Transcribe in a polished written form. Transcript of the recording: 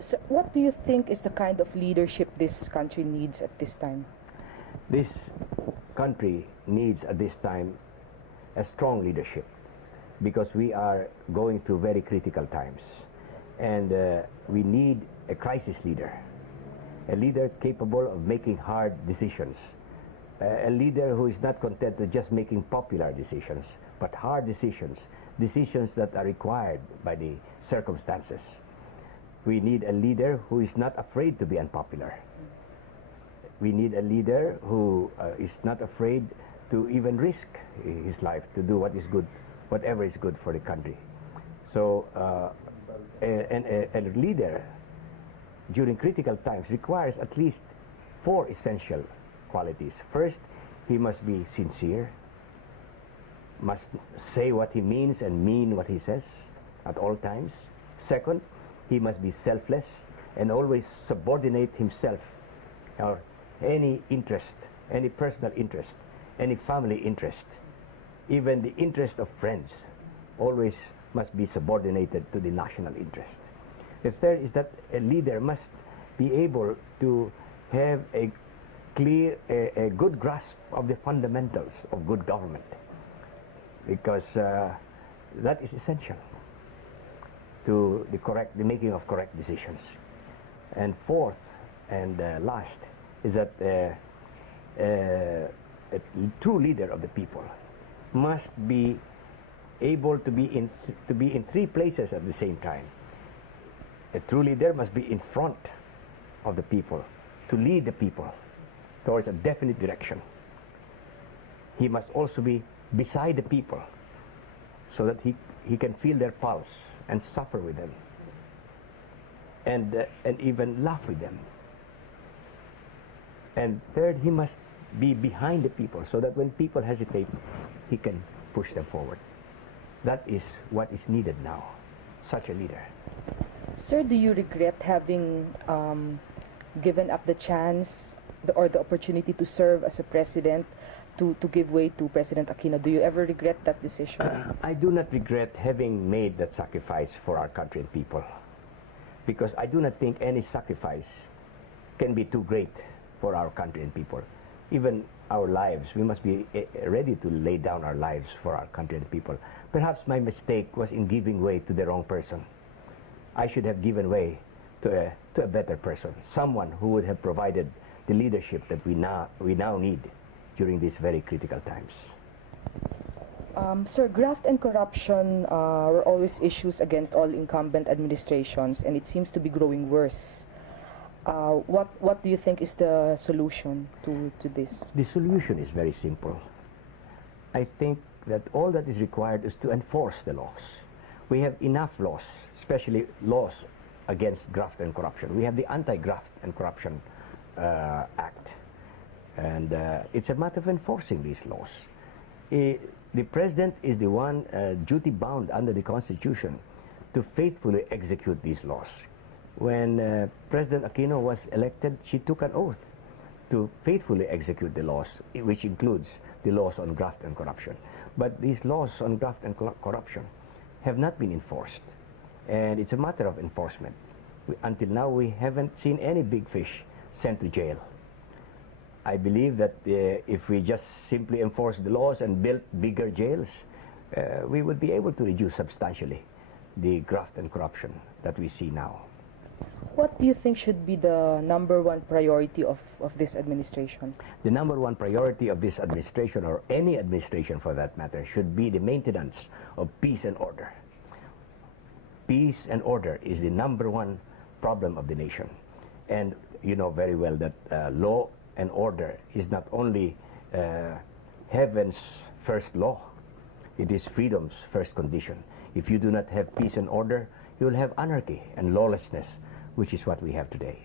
So what do you think is the kind of leadership this country needs at this time? This country needs at this time a strong leadership, because we are going through very critical times, and we need a crisis leader, a leader capable of making hard decisions, a leader who is not content with just making popular decisions, but hard decisions, decisions that are required by the circumstances. We need a leader who is not afraid to be unpopular. We need a leader who is not afraid to even risk his life to do what is good, whatever is good for the country. So a leader during critical times requires at least 4 essential qualities. First, he must be sincere, must say what he means and mean what he says at all times. Second, he must be selfless and always subordinate himself or any interest, any personal interest, any family interest, even the interest of friends, always must be subordinated to the national interest. The third is that a leader must be able to have a clear, a good grasp of the fundamentals of good government, because that is essential to the making of correct decisions. And fourth and last is that a true leader of the people must be able to be in 3 places at the same time. A true leader must be in front of the people to lead the people towards a definite direction. He must also be beside the people so that he can feel their pulse and suffer with them and even laugh with them. And third, he must be behind the people so that when people hesitate, he can push them forward. That is what is needed now, such a leader. Sir, do you regret having given up the chance or the opportunity to serve as a president to give way to President Aquino? Do you ever regret that decision? I do not regret having made that sacrifice for our country and people, because I do not think any sacrifice can be too great for our country and people. Even our lives, we must be ready to lay down our lives for our country and people. Perhaps my mistake was in giving way to the wrong person. I should have given way to a better person, someone who would have provided the leadership that we now need during these very critical times. Sir, graft and corruption were always issues against all incumbent administrations, and it seems to be growing worse. What do you think is the solution to this? The solution is very simple. I think that all that is required is to enforce the laws. We have enough laws, especially laws against graft and corruption. We have the Anti-Graft and Corruption Act, and it's a matter of enforcing these laws. The President is the one duty-bound under the Constitution to faithfully execute these laws. When President Aquino was elected, she took an oath to faithfully execute the laws, which includes the laws on graft and corruption. But these laws on graft and corruption have not been enforced, and it's a matter of enforcement. Until now, we haven't seen any big fish sent to jail. I believe that if we just simply enforce the laws and build bigger jails, we would be able to reduce substantially the graft and corruption that we see now. What do you think should be the #1 priority of this administration? The #1 priority of this administration, or any administration for that matter, should be the maintenance of peace and order. Peace and order is the #1 problem of the nation. And you know very well that law and order is not only heaven's first law, it is freedom's first condition. If you do not have peace and order, you will have anarchy and lawlessness, which is what we have today.